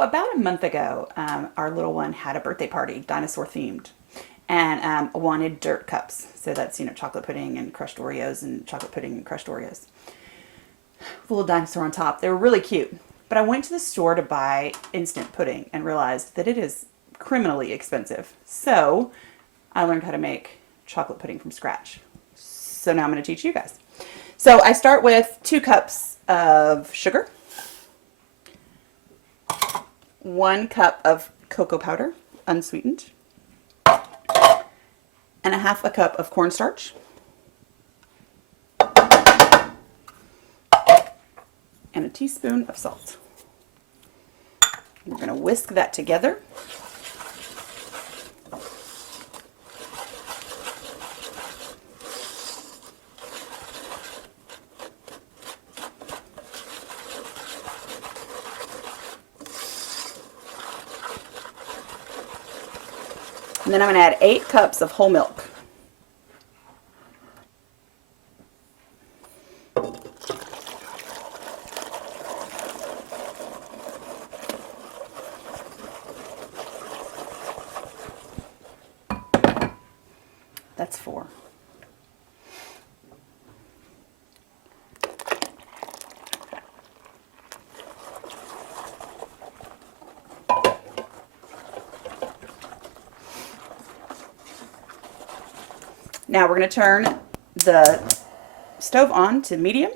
So about a month ago, our little one had a birthday party, dinosaur themed, and wanted dirt cups. So that's, chocolate pudding and crushed Oreos and chocolate pudding and crushed Oreos. With a little dinosaur on top. They were really cute. But I went to the store to buy instant pudding and realized that it is criminally expensive. So I learned how to make chocolate pudding from scratch. So now I'm going to teach you guys. So I start with 2 cups of sugar, 1 cup of cocoa powder, unsweetened, and 1/2 a cup of cornstarch, and a teaspoon of salt. We're going to whisk that together. And then I'm going to add 8 cups of whole milk. That's 4. Now we're going to turn the stove on to medium,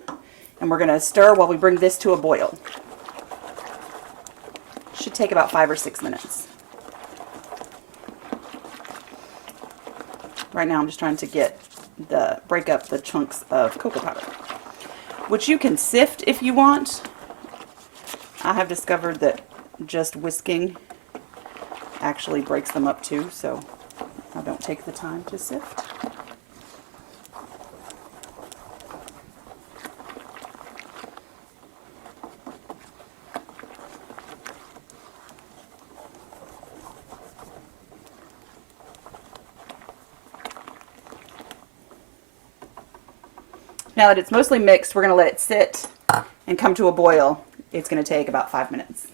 and we're going to stir while we bring this to a boil. Should take about 5 or 6 minutes. Right now I'm just trying to break up the chunks of cocoa powder, which you can sift if you want. I have discovered that just whisking actually breaks them up too, so I don't take the time to sift. Now that it's mostly mixed, we're going to let it sit and come to a boil. It's going to take about 5 minutes.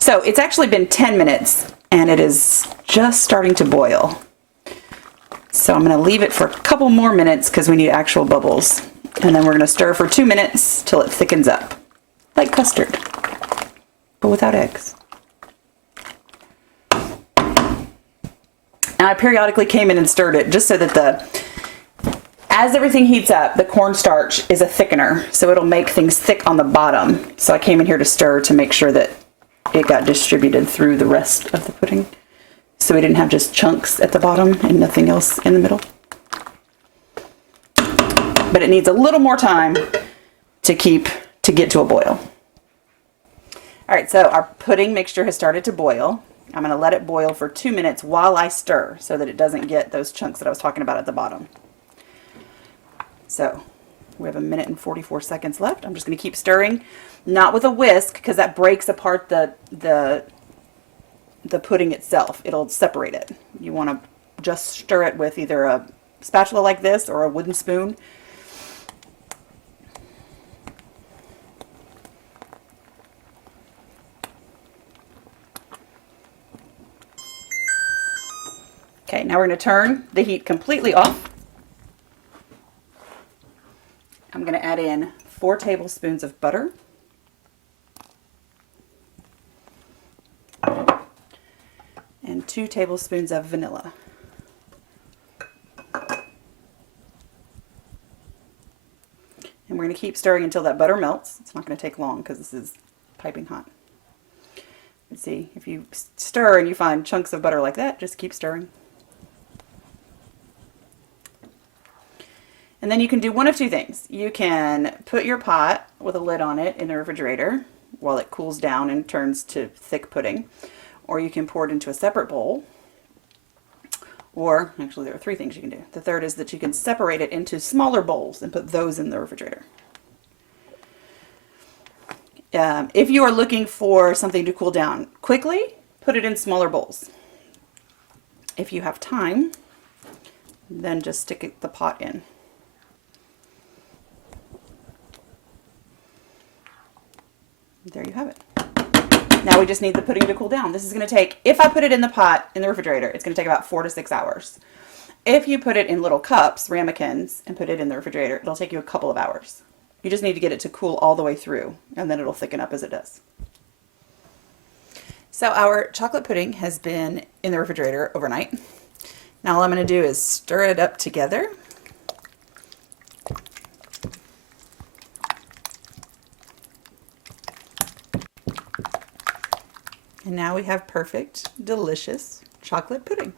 So it's actually been 10 minutes and it is just starting to boil. So I'm going to leave it for a couple more minutes because we need actual bubbles. And then we're going to stir for 2 minutes till it thickens up, like custard, but without eggs. And I periodically came in and stirred it just so that as everything heats up, the cornstarch is a thickener, so it'll make things thick on the bottom. So I came in here to stir to make sure that it got distributed through the rest of the pudding, so we didn't have just chunks at the bottom and nothing else in the middle. But it needs a little more time to get to a boil. All right, so our pudding mixture has started to boil. I'm going to let it boil for 2 minutes while I stir so that it doesn't get those chunks that I was talking about at the bottom. So we have 1 minute and 44 seconds left. I'm just going to keep stirring, not with a whisk because that breaks apart the pudding itself. It'll separate it. You want to just stir it with either a spatula like this or a wooden spoon. Okay, now we're going to turn the heat completely off. I'm going to add in 4 tablespoons of butter, and 2 tablespoons of vanilla. And we're going to keep stirring until that butter melts. It's not going to take long because this is piping hot. Let's see, if you stir and you find chunks of butter like that, just keep stirring. And then you can do one of 2 things. You can put your pot with a lid on it in the refrigerator while it cools down and turns to thick pudding. Or you can pour it into a separate bowl. Or, actually there are 3 things you can do. The third is that you can separate it into smaller bowls and put those in the refrigerator. If you are looking for something to cool down quickly, put it in smaller bowls. If you have time, then just stick the pot in. there you have it. Now we just need the pudding to cool down. This is going to take, if I put it in the pot in the refrigerator, it's going to take about 4 to 6 hours. If you put it in little cups, ramekins, and put it in the refrigerator, it'll take you a couple of hours. You just need to get it to cool all the way through, and then it'll thicken up as it does. So our chocolate pudding has been in the refrigerator overnight. Now all I'm going to do is stir it up together. And now we have perfect, delicious chocolate pudding.